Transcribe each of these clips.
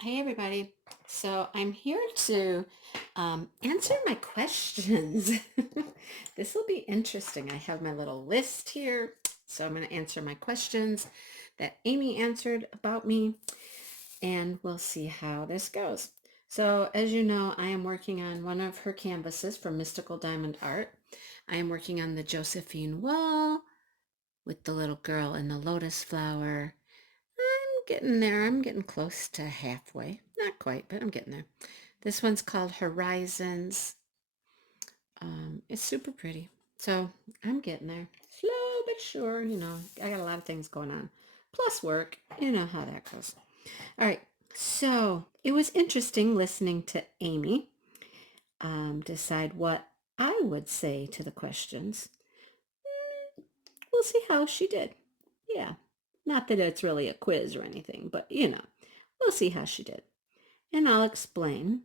Hey, everybody. So I'm here to answer my questions. This will be interesting. I have my little list here. So I'm going to answer my questions that Amy answered about me, and we'll see how this goes. So, as you know, I am working on one of her canvases for Mystical Diamond Art. I am working on the Josephine wall with the little girl and the lotus flower. I'm getting there. I'm getting close to halfway. Not quite, but I'm getting there. This one's called Horizons. It's super pretty. So I'm getting there. Slow but sure, I got a lot of things going on. Plus work. You know how that goes. All right. So it was interesting listening to Amy decide what I would say to the questions. We'll see how she did. Yeah. Not that it's really a quiz or anything, but we'll see how she did. And I'll explain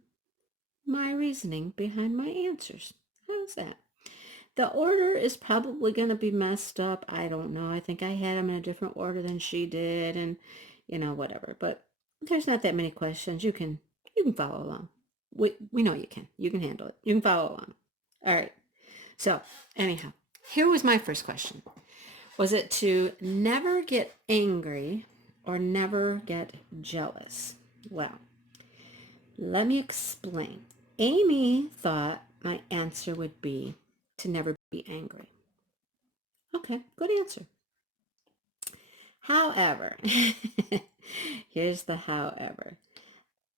my reasoning behind my answers. How's that? The order is probably going to be messed up. I don't know. I think I had them in a different order than she did, and whatever. But there's not that many questions. You can follow along. We know you can. You can handle it. You can follow along. All right. So anyhow, here was my first question. Was it to never get angry or never get jealous? Well, let me explain. Amy thought my answer would be to never be angry. Okay, good answer. However, here's the however.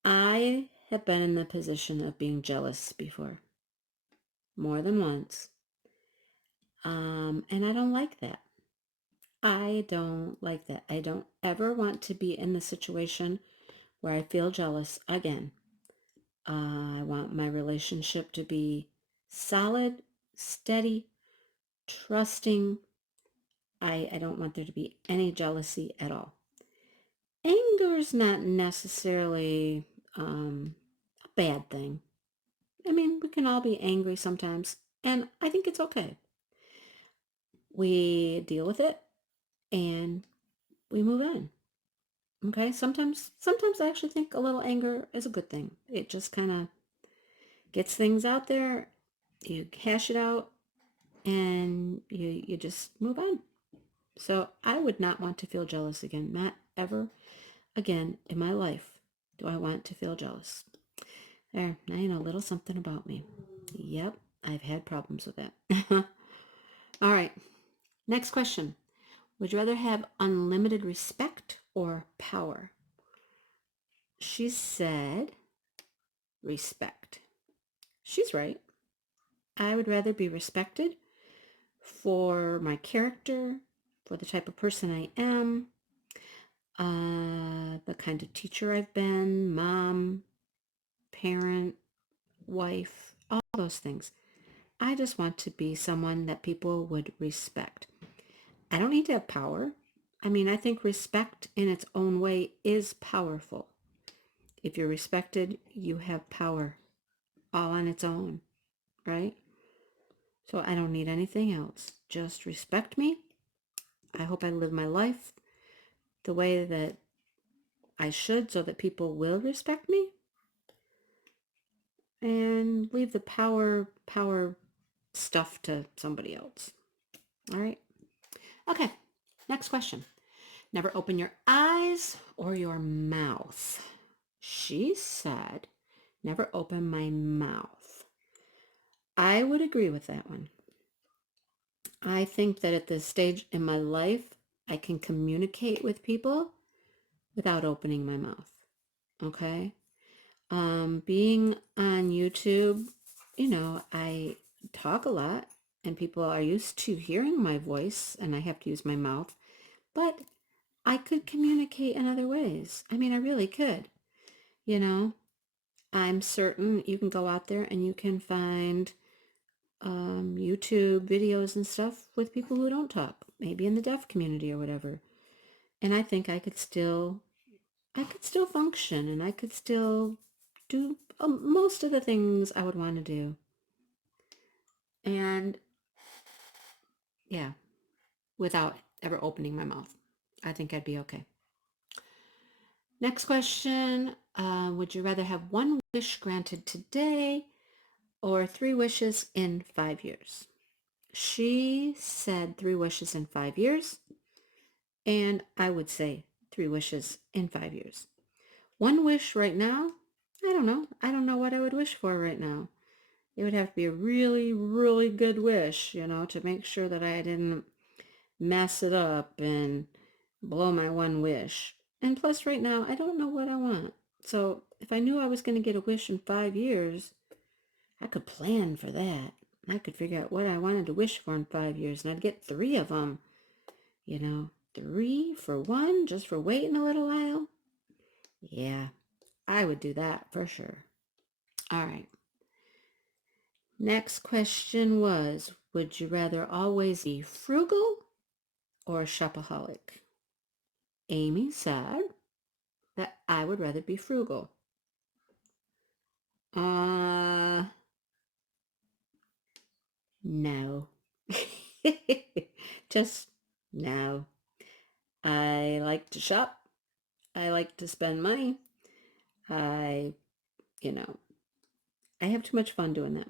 I have been in the position of being jealous before, more than once. And I don't like that. I don't like that. I don't ever want to be in the situation where I feel jealous again. I want my relationship to be solid, steady, trusting. I don't want there to be any jealousy at all. Anger is not necessarily a bad thing. I mean, we can all be angry sometimes, and I think it's okay. We deal with it and we move on. Okay? Sometimes I actually think a little anger is a good thing. It just kind of gets things out there, you hash it out, and you just move on. So I would not want to feel jealous again. Not ever again in my life do I want to feel jealous. There, now you know a little something about me. Yep, I've had problems with that. All right, next question. Would you rather have unlimited respect or power? She said respect. She's right. I would rather be respected for my character, for the type of person I am, the kind of teacher I've been, mom, parent, wife, all those things. I just want to be someone that people would respect. I don't need to have power. I mean, I think respect in its own way is powerful. If you're respected, you have power all on its own, right? So I don't need anything else. Just respect me. I hope I live my life the way that I should so that people will respect me, and leave the power stuff to somebody else. All right. Okay. Next question. Never open your eyes or your mouth. She said, never open my mouth. I would agree with that one. I think that at this stage in my life, I can communicate with people without opening my mouth. Okay. Being on YouTube, I talk a lot and people are used to hearing my voice and I have to use my mouth, but I could communicate in other ways. I mean, I really could, you know. I'm certain you can go out there and you can find YouTube videos and stuff with people who don't talk, maybe in the deaf community or whatever. And I think I could still function and I could still do most of the things I would want to do. And yeah, without ever opening my mouth. I think I'd be okay. Next question. Would you rather have one wish granted today or 3 wishes in 5 years? She said 3 wishes in 5 years, and I would say 3 wishes in 5 years. One wish right now, I don't know. I don't know what I would wish for right now. It would have to be a really, really good wish, to make sure that I didn't mess it up and blow my one wish. And plus, right now, I don't know what I want. So if I knew I was going to get a wish in 5 years, I could plan for that. I could figure out what I wanted to wish for in 5 years, and I'd get 3 of them. 3 for 1, just for waiting a little while. Yeah, I would do that for sure. All right. Next question was, would you rather always be frugal or a shopaholic? Amy said that I would rather be frugal. No. Just no. I like to shop. I like to spend money. I, you know, I have too much fun doing that.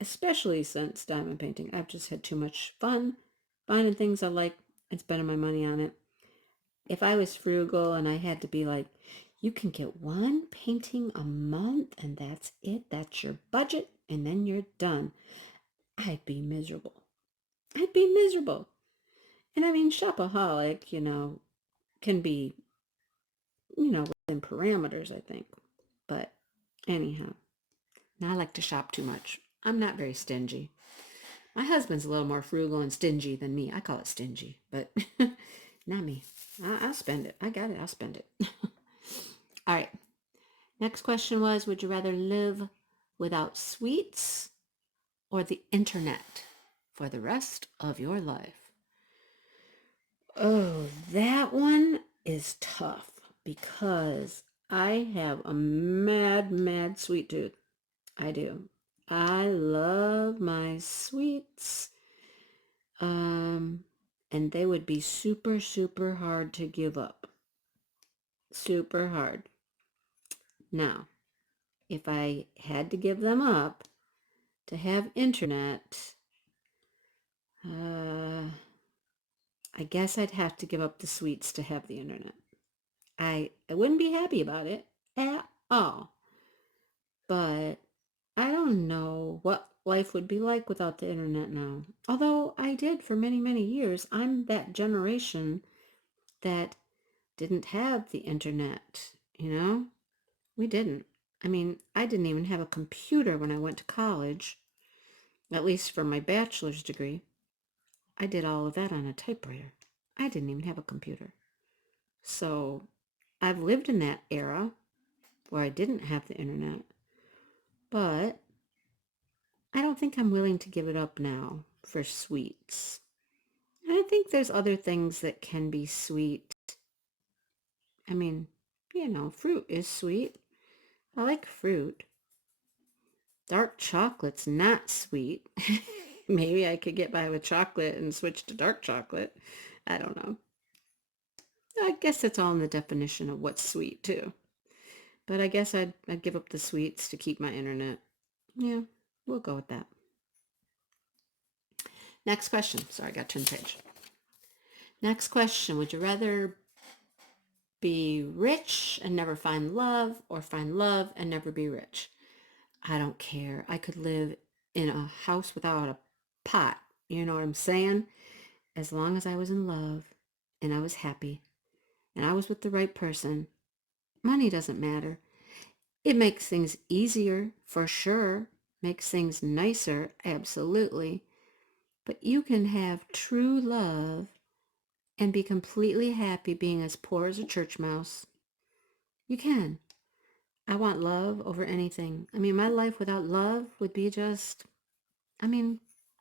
Especially since diamond painting. I've just had too much fun finding things I like and spending my money on it. If I was frugal and I had to be like, you can get one painting a month and that's it, that's your budget, and then you're done, I'd be miserable. I'd be miserable. And I mean, shopaholic, can be, within parameters, I think. But anyhow, now I like to shop too much. I'm not very stingy. My husband's a little more frugal and stingy than me. I call it stingy, but not me. I'll spend it. I got it. I'll spend it. All right. Next question was, would you rather live without sweets or the internet for the rest of your life? Oh, that one is tough because I have a mad, mad sweet tooth. I do. I love my sweets. And they would be super, super hard to give up. Super hard. Now, if I had to give them up to have internet, I guess I'd have to give up the sweets to have the internet. I wouldn't be happy about it at all. But I don't know what life would be like without the internet now. Although I did for many, many years. I'm that generation that didn't have the internet, We didn't. I mean, I didn't even have a computer when I went to college, at least for my bachelor's degree. I did all of that on a typewriter. I didn't even have a computer. So I've lived in that era where I didn't have the internet, but I don't think I'm willing to give it up now for sweets. I think there's other things that can be sweet. I mean, fruit is sweet. I like fruit. Dark chocolate's not sweet. Maybe I could get by with chocolate and switch to dark chocolate. I don't know. I guess it's all in the definition of what's sweet too. But I guess I'd give up the sweets to keep my internet. Yeah, we'll go with that. Next question. Sorry, I got to turn the page. Next question. Would you rather be rich and never find love or find love and never be rich? I don't care. I could live in a house without a pot. You know what I'm saying? As long as I was in love and I was happy and I was with the right person, money doesn't matter. It makes things easier for sure, makes things nicer, absolutely. But you can have true love and be completely happy being as poor as a church mouse. You can. I want love over anything. I mean, my life without love would be just,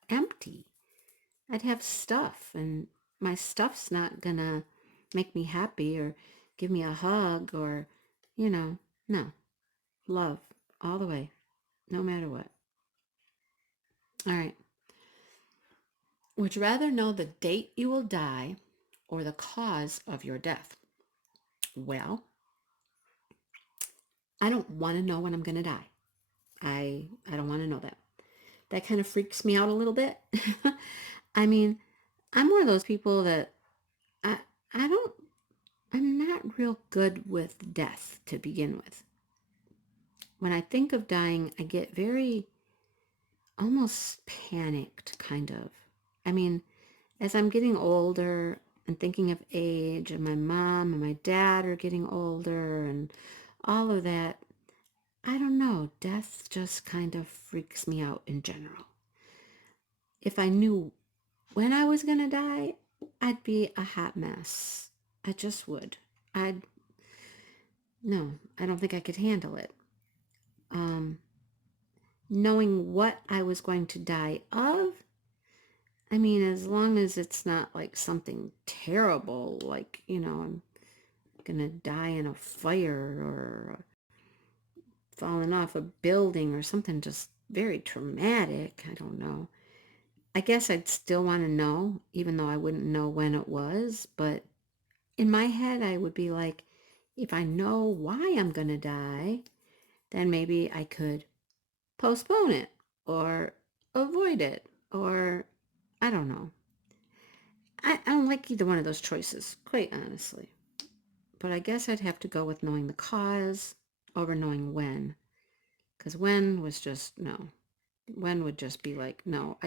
empty. I'd have stuff, and my stuff's not gonna make me happy or give me a hug or, no. Love all the way, no matter what. All right. Would you rather know the date you will die or the cause of your death? Well, I don't want to know when I'm going to die. I don't want to know that. That kind of freaks me out a little bit. I mean, I'm one of those people that I I don't I'm not real good with death to begin with. When I think of dying, I get very almost panicked, kind of. I mean, as I'm getting older and thinking of age, and my mom and my dad are getting older, and all of that, I don't know. Death just kind of freaks me out in general. If I knew when I was going to die, I'd be a hot mess. I just would. I'd, no, I don't think I could handle it. Um, Knowing what I was going to die of, I mean, as long as it's not like something terrible, like, I'm gonna die in a fire or falling off a building or something just very traumatic. I don't know. I guess I'd still want to know, even though I wouldn't know when it was. But in my head, I would be like, if I know why I'm gonna die, then maybe I could postpone it or avoid it, or I don't know. I don't like either one of those choices, quite honestly. But I guess I'd have to go with knowing the cause over knowing when. Because when was just no. When would just be like, no.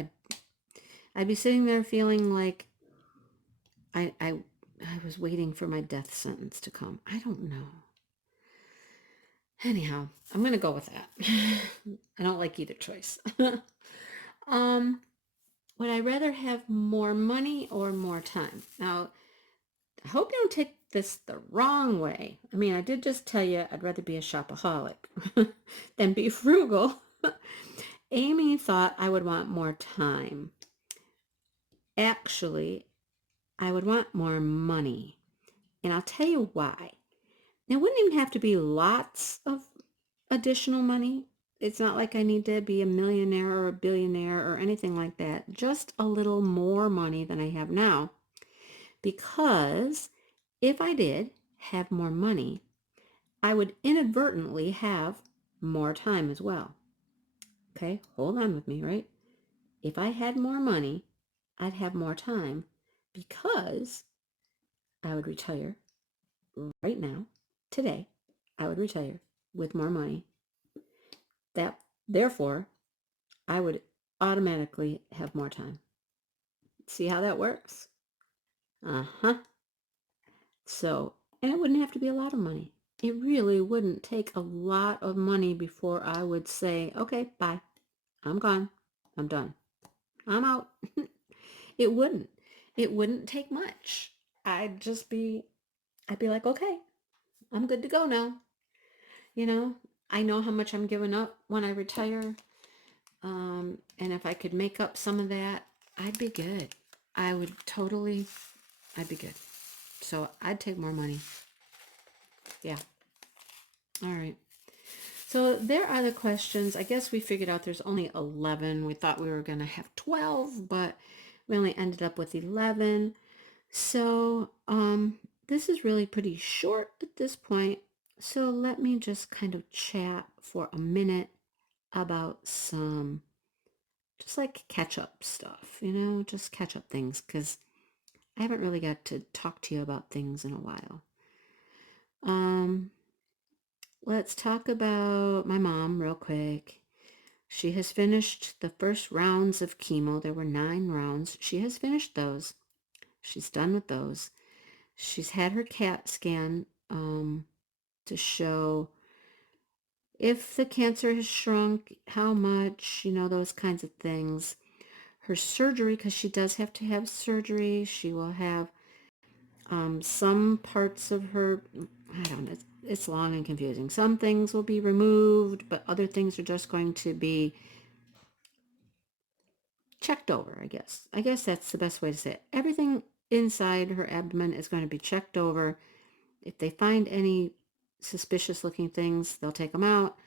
I'd be sitting there feeling like I, I, I was waiting for my death sentence to come. I don't know. Anyhow, I'm going to go with that. I don't like either choice. um, would I rather have more money or more time? Now, I hope you don't take this the wrong way. I mean, I did just tell you I'd rather be a shopaholic than be frugal. Amy thought I would want more time. Actually, I would want more money. And I'll tell you why. It wouldn't even have to be lots of additional money. It's not like I need to be a millionaire or a billionaire or anything like that. Just a little more money than I have now. Because if I did have more money, I would inadvertently have more time as well. Okay, hold on with me, right? If I had more money, I'd have more time because I would retire right now, today. I would retire with more money. That therefore, I would automatically have more time. See how that works? Uh-huh. So, and it wouldn't have to be a lot of money. It really wouldn't take a lot of money before I would say, okay, bye. I'm gone. I'm done. I'm out. It wouldn't. It wouldn't take much. I'd just be, I'd be like, okay, I'm good to go now. You know, I know how much I'm giving up when I retire. And if I could make up some of that, I'd be good. I would totally, I'd be good. So I'd take more money. Yeah. All right. So there are the questions. I guess we figured out there's only 11. We thought we were going to have 12, but we only ended up with 11. So this is really pretty short at this point. So let me just kind of chat for a minute about some just like catch up stuff, just catch up things because I haven't really got to talk to you about things in a while. Um, let's talk about my mom real quick. She has finished the first rounds of chemo. There were 9 rounds. She has finished those. She's done with those. She's had her CAT scan to show if the cancer has shrunk, how much, those kinds of things. Her surgery, because she does have to have surgery, she will have some parts of her, I don't know, it's long and confusing. Some things will be removed, but other things are just going to be checked over, I guess. I guess that's the best way to say it. Everything inside her abdomen is going to be checked over. If they find any suspicious looking things, they'll take them out.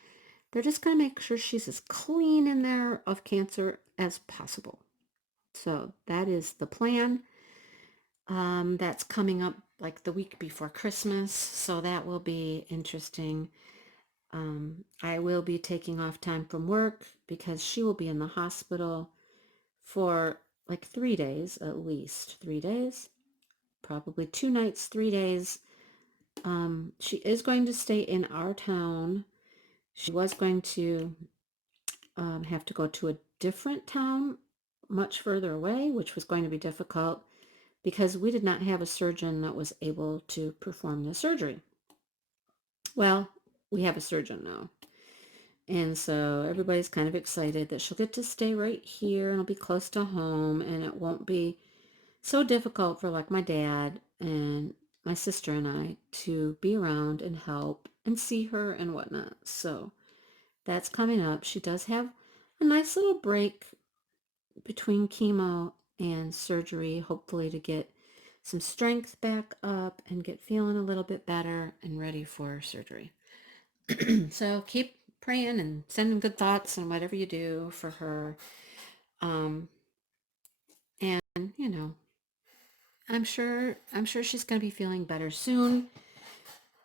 They're just going to make sure she's as clean in there of cancer as possible. So that is the plan. That's coming up like the week before Christmas, so that will be interesting. I will be taking off time from work because she will be in the hospital for like 3 days, at least 3 days, probably 2 nights, 3 days. She is going to stay in our town. She was going to have to go to a different town much further away, which was going to be difficult because we did not have a surgeon that was able to perform the surgery. Well, we have a surgeon now. And so everybody's kind of excited that she'll get to stay right here and it'll be close to home and it won't be so difficult for like my dad and my sister and I to be around and help and see her and whatnot. So that's coming up. She does have a nice little break between chemo and surgery, hopefully to get some strength back up and get feeling a little bit better and ready for surgery. So keep praying and sending good thoughts and whatever you do for her. Um, and you know, I'm sure she's gonna be feeling better soon.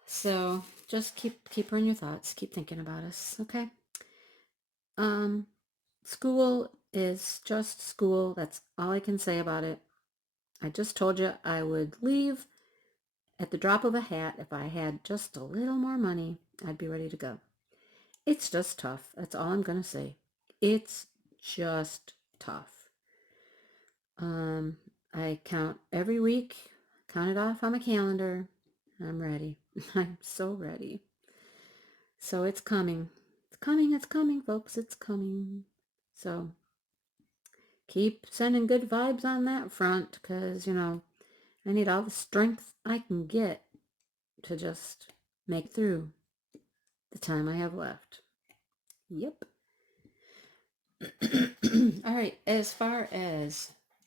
So just keep her in your thoughts. Keep thinking about us, okay? Um, School is just school. That's all I can say about it. I just told you I would leave at the drop of a hat. If I had just a little more money, I'd be ready to go. It's just tough. That's all I'm gonna say. It's just tough. Um, I count every week, count it off on my calendar. I'm ready. I'm so ready. So it's coming. It's coming, folks. It's coming. So keep sending good vibes on that front because, I need all the strength I can get to just make through the time I have left. Yep. All right.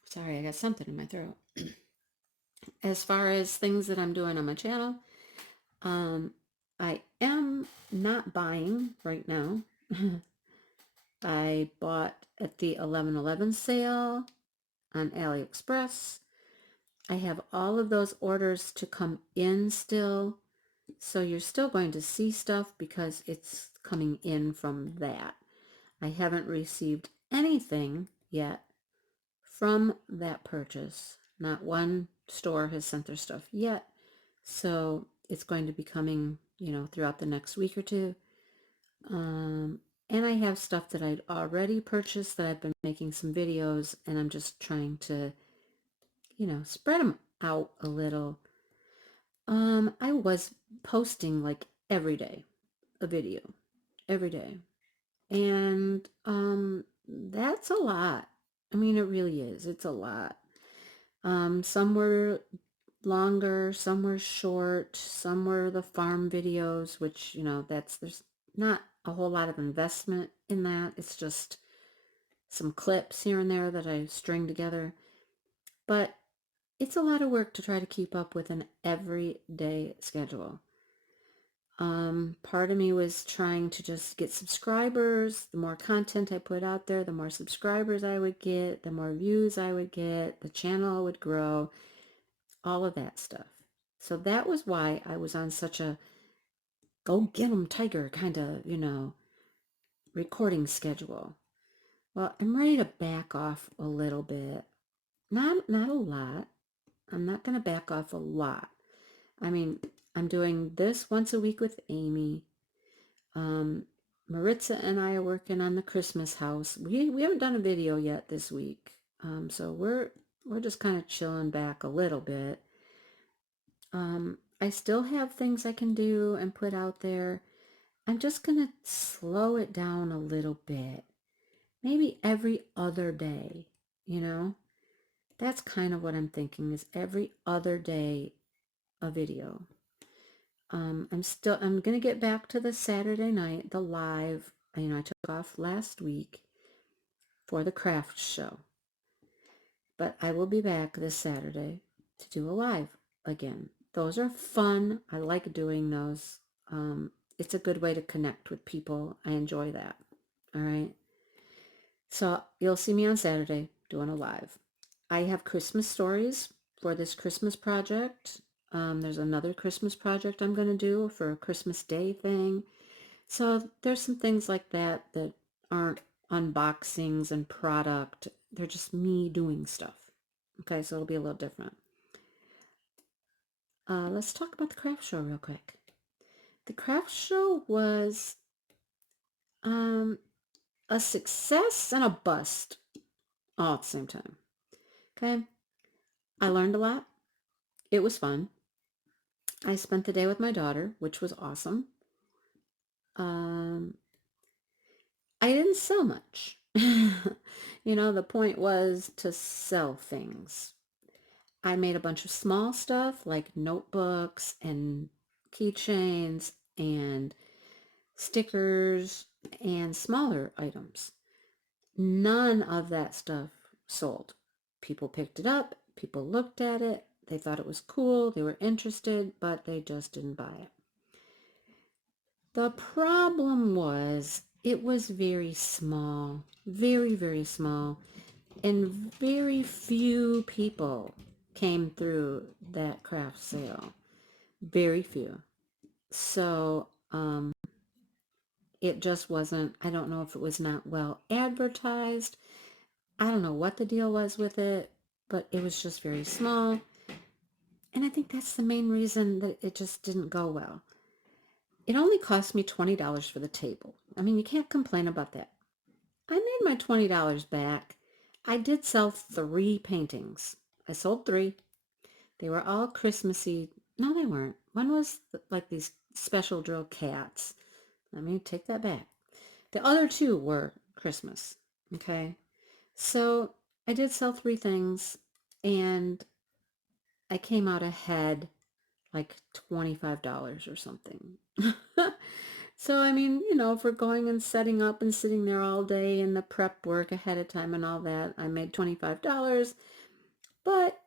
Sorry, I got something in my throat. As far as things that I'm doing on my channel, I am not buying right now. I bought at the 11/11 sale on AliExpress. I have all of those orders to come in still. So you're still going to see stuff because it's coming in from that. I haven't received anything yet from that purchase. Not one store has sent their stuff yet. So it's going to be coming, throughout the next week or two. And I have stuff that I'd already purchased that I've been making some videos and I'm just trying to, spread them out a little. I was posting like every day, a video, every day. And that's a lot. I mean, it really is. It's a lot. Some were longer, some were short, some were the farm videos, which, there's not a whole lot of investment in that. It's just some clips here and there that I string together. But it's a lot of work to try to keep up with an everyday schedule. Part of me was trying to just get subscribers. The more content I put out there, the more subscribers I would get, the more views I would get, the channel would grow, all of that stuff. So that was why I was on such a go get 'em tiger kind of, recording schedule. Well, I'm ready to back off a little bit. Not a lot. I'm not going to back off a lot. I mean, I'm doing this once a week with Amy. Maritza and I are working on the Christmas house. We haven't done a video yet this week. So we're just kind of chilling back a little bit. I still have things I can do and put out there. I'm just going to slow it down a little bit. Maybe every other day, That's kind of what I'm thinking is every other day a video. I'm going to get back to the Saturday night, the live. I took off last week for the craft show. But I will be back this Saturday to do a live again. Those are fun. I like doing those. It's a good way to connect with people. I enjoy that. All right. So you'll see me on Saturday doing a live. I have Christmas stories for this Christmas project. There's another Christmas project I'm going to do for a Christmas Day thing. So there's some things like that that aren't unboxings and product. They're just me doing stuff. Okay, so it'll be a little different. Let's talk about the craft show real quick. The craft show was um, a success and a bust all at the same time. Okay, I learned a lot. It was fun. I spent the day with my daughter, which was awesome. Um, I didn't sell much. The point was to sell things. I made a bunch of small stuff like notebooks and keychains and stickers and smaller items. None of that stuff sold. People picked it up, people looked at it, they thought it was cool, they were interested, but they just didn't buy it. The problem was it was very small, very, very small, and very few people came through that craft sale. Very few. So, it just wasn't, I don't know if it was not well advertised. I don't know what the deal was with it, but it was just very small. And I think that's the main reason that it just didn't go well. It only cost me $20 for the table. I mean, you can't complain about that. I made my $20 back. I did sell 3 paintings. I sold 3. They were all Christmassy. No, they weren't. One was like these special drill cats. Let me take that back. The other 2 were Christmas. Okay. So I did sell 3 things and I came out ahead like $25 or something. So, I mean, if we're going and setting up and sitting there all day and the prep work ahead of time and all that, I made $25. But,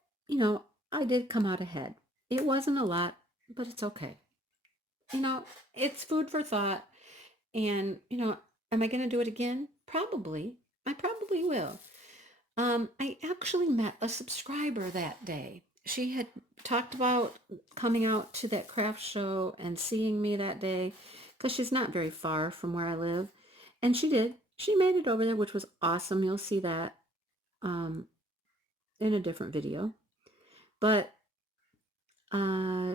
I did come out ahead. It wasn't a lot, but it's okay. You know, it's food for thought. And, am I going to do it again? Probably. I probably will. I actually met a subscriber that day. She had talked about coming out to that craft show and seeing me that day because she's not very far from where I live. And she did. She made it over there, which was awesome. You'll see that um, in a different video. But uh,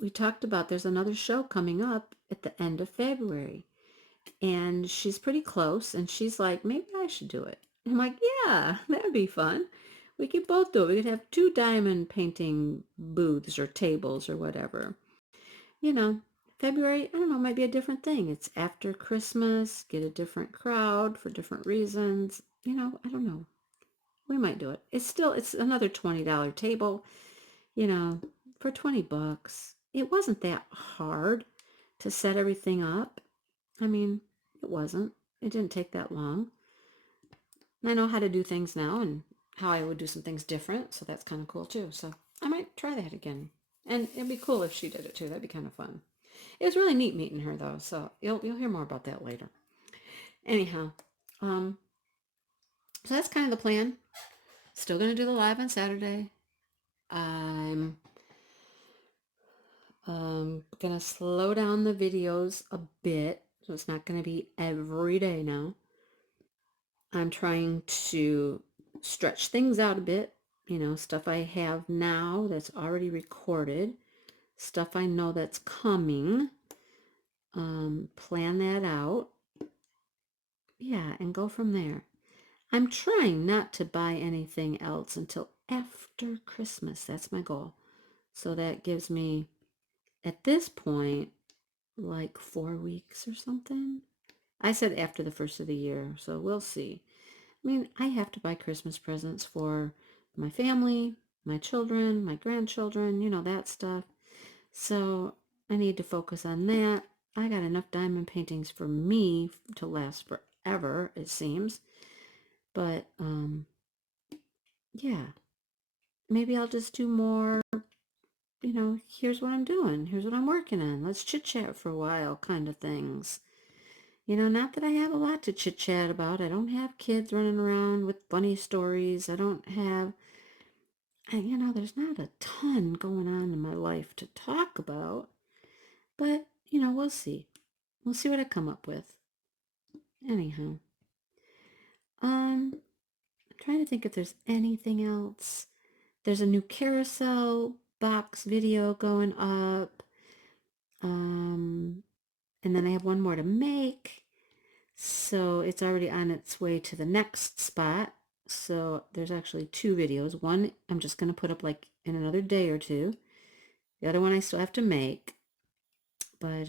we talked about there's another show coming up at the end of February. And she's pretty close. And she's like, maybe I should do it. I'm like, yeah, that'd be fun. We could both do it. We could have 2 diamond painting booths or tables or whatever. You know, February, I don't know, might be a different thing. It's after Christmas, get a different crowd for different reasons. I don't know. We might do it. It's another $20 table, you know, for 20 bucks. It wasn't that hard to set everything up. I mean, it wasn't. It didn't take that long. I know how to do things now and how I would do some things different, so that's kind of cool too. So I might try that again. And it'd be cool if she did it too. That'd be kind of fun. It was really neat meeting her though, so you'll hear more about that later. Anyhow, um, so that's kind of the plan. Still gonna do the live on Saturday. I'm gonna slow down the videos a bit, so it's not gonna be every day now. I'm trying to stretch things out a bit, stuff I have now that's already recorded, stuff I know that's coming, plan that out. Yeah, and go from there. I'm trying not to buy anything else until after Christmas. That's my goal. So that gives me, at this point, like 4 weeks or something. I said after the first of the year, so we'll see. I mean, I have to buy Christmas presents for my family, my children, my grandchildren, that stuff. So I need to focus on that. I got enough diamond paintings for me to last forever, it seems. But yeah, maybe I'll just do more, here's what I'm doing, here's what I'm working on. Let's chit chat for a while kind of things. Not that I have a lot to chit chat about. I don't have kids running around with funny stories. I don't have, there's not a ton going on in my life to talk about. But, we'll see. We'll see what I come up with. Anyhow, I'm trying to think if there's anything else. There's a new carousel box video going up. Um, and then I have one more to make. So it's already on its way to the next spot. So there's actually two videos. One I'm just going to put up like in another day or two. The other one I still have to make, but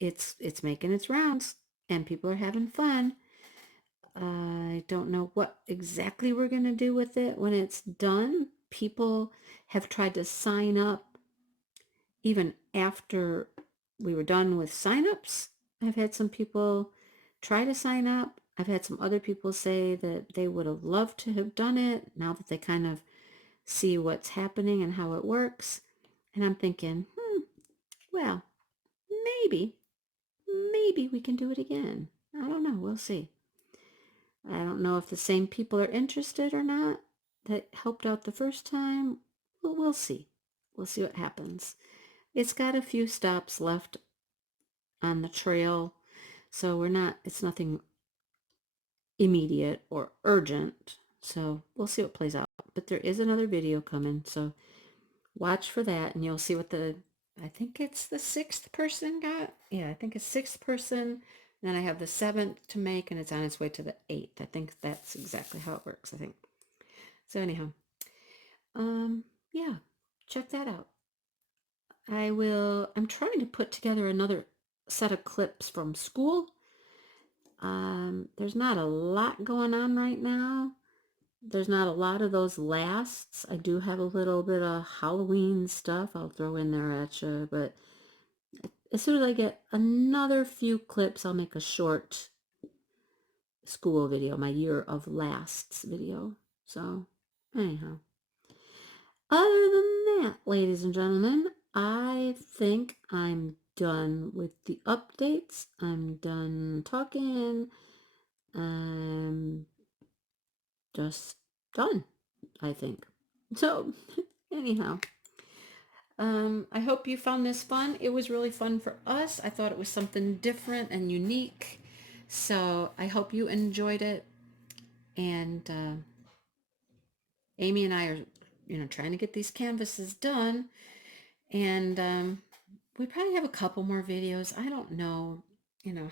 it's making its rounds and people are having fun. I don't know what exactly we're going to do with it when it's done. People have tried to sign up even after we were done with signups. I've had some people try to sign up. I've had some other people say that they would have loved to have done it now that they kind of see what's happening and how it works. And I'm thinking, well, maybe, maybe we can do it again. I don't know. We'll see. I don't know if the same people are interested or not that helped out the first time. Well, we'll see. We'll see what happens. It's got a few stops left on the trail, so it's nothing immediate or urgent. So we'll see what plays out. But there is another video coming, so watch for that and you'll see what I think it's the sixth person got. Yeah, I think it's sixth person. Then I have the seventh to make and it's on its way to the eighth. I think that's exactly how it works, I think. So anyhow, yeah, check that out. I'm trying to put together another set of clips from school. There's not a lot going on right now. There's not a lot of those lasts. I do have a little bit of Halloween stuff I'll throw in there at you, but as soon as I get another few clips, I'll make a short school video, my year of lasts video. So, anyhow. Other than that, ladies and gentlemen, I think I'm done with the updates. I'm done talking. I'm just done, I think. So, anyhow, I hope you found this fun. It was really fun for us. I thought it was something different and unique. So I hope you enjoyed it. And Amy and I are, trying to get these canvases done. And we probably have a couple more videos. I don't know,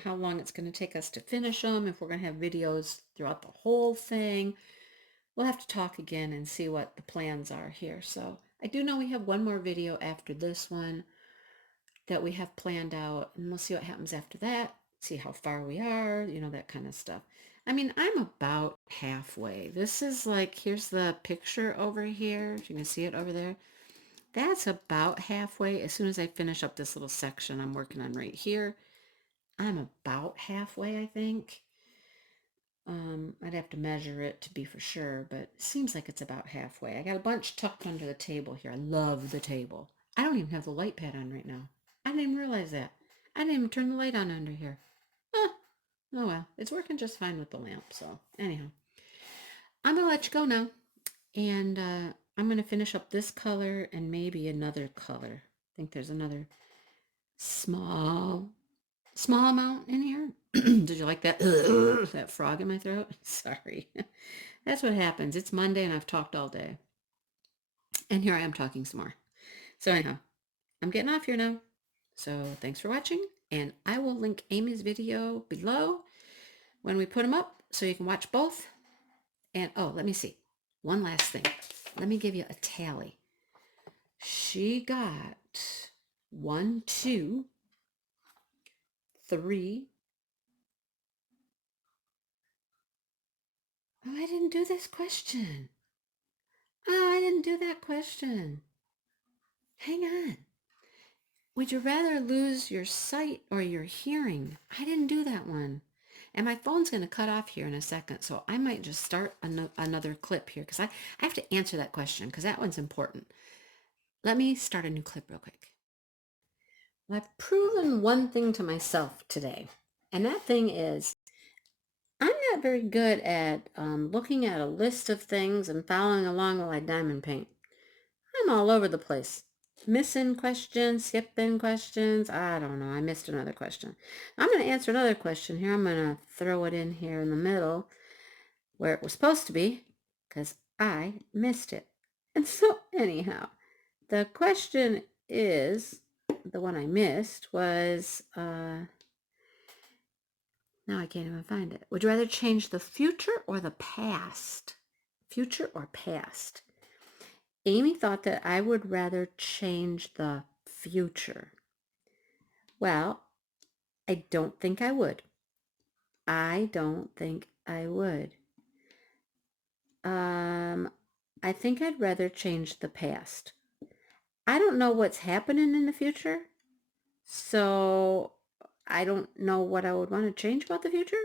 how long it's going to take us to finish them. If we're going to have videos throughout the whole thing. We'll have to talk again and see what the plans are here. So I do know we have one more video after this one that we have planned out, and we'll see what happens after that, see how far we are, that kind of stuff. I mean, I'm about halfway. This is like, here's the picture over here. If you can see it over there. That's about halfway. As soon as I finish up this little section I'm working on right here, I'm about halfway, I think. I'd have to measure it to be for sure, but it seems like it's about halfway. I got a bunch tucked under the table here. I love the table. I don't even have the light pad on right now. I didn't even realize that. I didn't even turn the light on under here. Huh. Oh well, it's working just fine with the lamp. So anyhow, I'm gonna let you go now, and I'm gonna finish up this color and maybe another color. I think there's another small amount in here. Did you like that? That frog in my throat? Sorry. That's what happens. It's Monday and I've talked all day. And here I am talking some more. So anyhow, I'm getting off here now. So thanks for watching. And I will link Amy's video below when we put them up so you can watch both. And oh, let me see. One last thing. Let me give you a tally. She got 1, 2, 3. Oh, I didn't do this question. Oh, I didn't do that question. Hang on. Would you rather lose your sight or your hearing? I didn't do that one. And my phone's going to cut off here in a second, so I might just start another clip here because I have to answer that question because that one's important. Let me start a new clip real quick. I've proven one thing to myself today, and that thing is I'm not very good at looking at a list of things and following along while I diamond paint. I'm all over the place. missing questions, skipping questions. I don't know. I missed another question. I'm going to answer another question here. I'm going to throw it in here in the middle where it was supposed to be because I missed it. And so, anyhow, the question is the one I missed was now I can't even find it. Would you rather change the future or the past? Future or past? Amy thought that I would rather change the future. Well, I don't think I would. I don't think I would. I think I'd rather change the past. I don't know what's happening in the future, so I don't know what I would want to change about the future,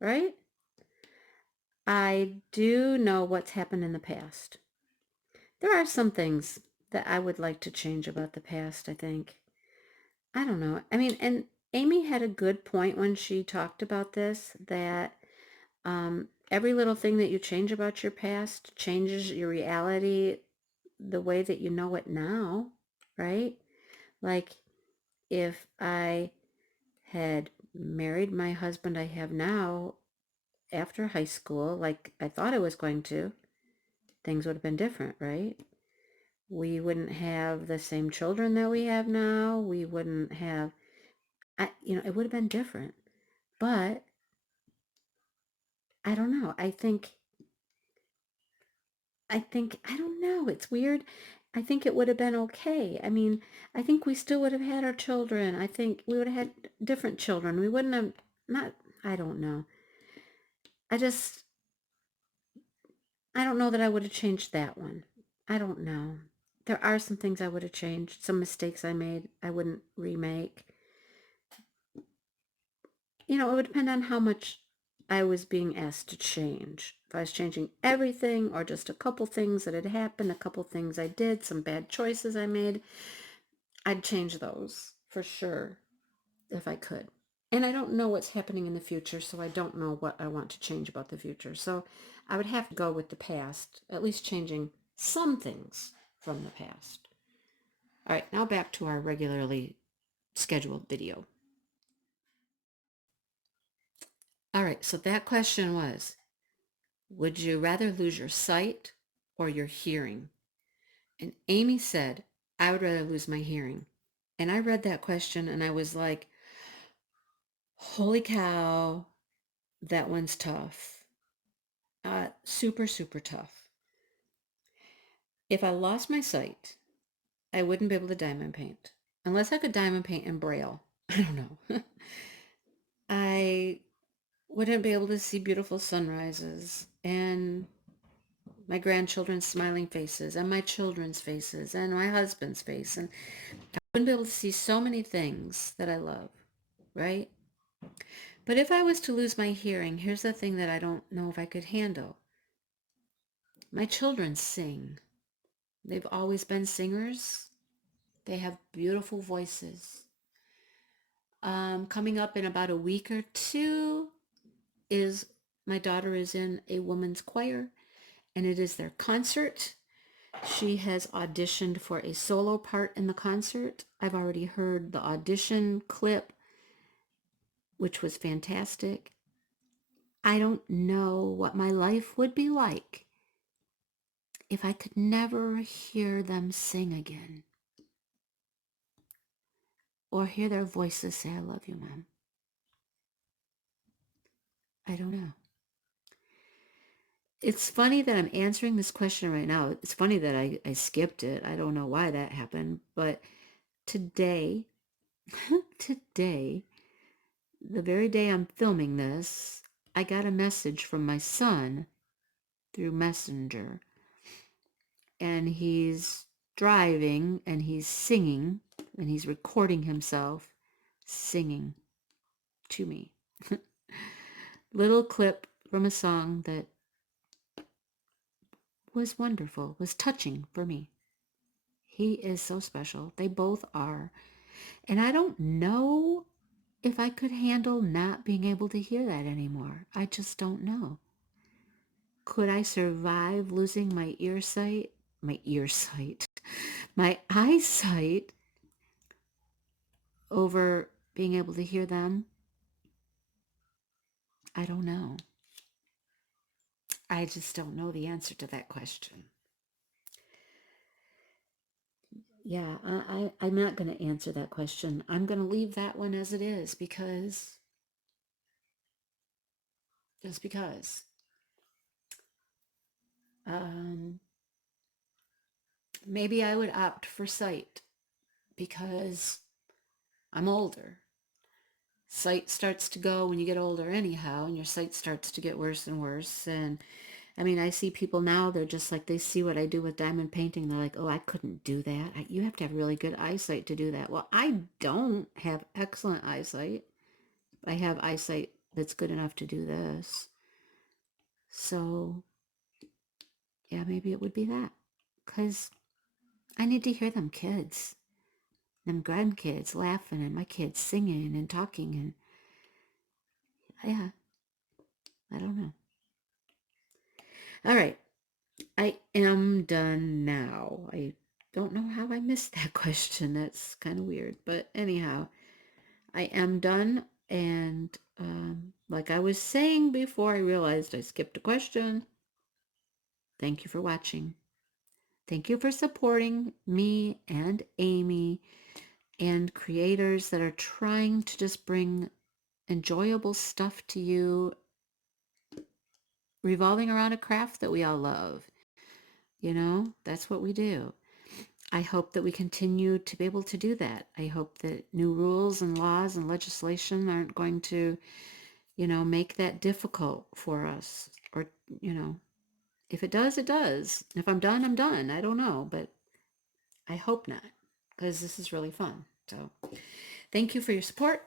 right? I do know what's happened in the past. There are some things that I would like to change about the past, I think. I don't know. I mean, and Amy had a good point when she talked about this, that every little thing that you change about your past changes your reality the way that you know it now, right? Like if I had married my husband I have now after high school, like I thought I was going to, things would have been different, right? We wouldn't have the same children that we have now. We wouldn't have, it would have been different. But I don't know. I don't know. It's weird. I think it would have been okay. I mean, I think we still would have had our children. I think we would have had different children. We wouldn't have, not, I don't know. I just, I don't know that I would have changed that one. I don't know. There are some things I would have changed. Some mistakes I made, I wouldn't remake. It would depend on how much I was being asked to change. If I was changing everything or just a couple things that had happened, a couple things I did, some bad choices I made, I'd change those for sure if I could. And I don't know what's happening in the future, so I don't know what I want to change about the future. So I would have to go with the past, at least changing some things from the past. All right, now back to our regularly scheduled video. All right, so that question was, would you rather lose your sight or your hearing? And Amy said, I would rather lose my hearing. And I read that question and I was like, holy cow, that one's tough. Super, super tough. If I lost my sight, I wouldn't be able to diamond paint. Unless I could diamond paint in Braille. I don't know. I wouldn't be able to see beautiful sunrises and my grandchildren's smiling faces and my children's faces and my husband's face. And I wouldn't be able to see so many things that I love, right? But if I was to lose my hearing, here's the thing that I don't know if I could handle. My children sing. They've always been singers. They have beautiful voices. Coming up in about a week or two is my daughter is in a woman's choir and it is their concert. She has auditioned for a solo part in the concert. I've already heard the audition clip, which was fantastic. I don't know what my life would be like if I could never hear them sing again or hear their voices say, I love you, Mom. I don't know. It's funny that I'm answering this question right now. It's funny that I skipped it. I don't know why that happened. But today, today, the very day I'm filming this, I got a message from my son through Messenger. And he's driving and he's singing and he's recording himself singing to me. Little clip from a song that was wonderful, was touching for me. He is so special. They both are. And I don't know if I could handle not being able to hear that anymore. I just don't know. Could I survive losing my ear sight? My ear sight. my eyesight over being able to hear them, I don't know. I just don't know the answer to that question. Yeah, I'm not going to answer that question. I'm going to leave that one as it is just because. Um, Maybe I would opt for sight because I'm older. Sight starts to go when you get older anyhow, and your sight starts to get worse and worse. And I mean, I see people now, they're just like, they see what I do with diamond painting. They're like, oh, I couldn't do that. You have to have really good eyesight to do that. Well, I don't have excellent eyesight. I have eyesight that's good enough to do this. So, yeah, maybe it would be that. Because I need to hear them kids, them grandkids laughing and my kids singing and talking. And yeah, I don't know. All right. I am done now. I don't know how I missed that question. That's kind of weird. But anyhow, I am done. And like I was saying before, I realized I skipped a question. Thank you for watching. Thank you for supporting me and Amy and creators that are trying to just bring enjoyable stuff to you, revolving around a craft that we all love. You know, that's what we do. I hope that we continue to be able to do that. I hope that new rules and laws and legislation aren't going to, make that difficult for us. Or, you know, if it does, it does. If I'm done, I'm done. I don't know, but I hope not, because this is really fun. So thank you for your support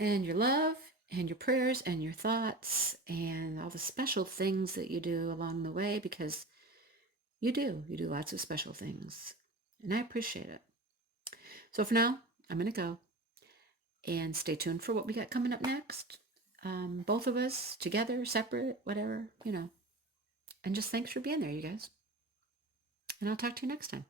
and your love and your prayers and your thoughts and all the special things that you do along the way, because you do. You do lots of special things. And I appreciate it. So for now, I'm going to go and stay tuned for what we got coming up next. Both of us together, separate, whatever. And just thanks for being there, you guys. And I'll talk to you next time.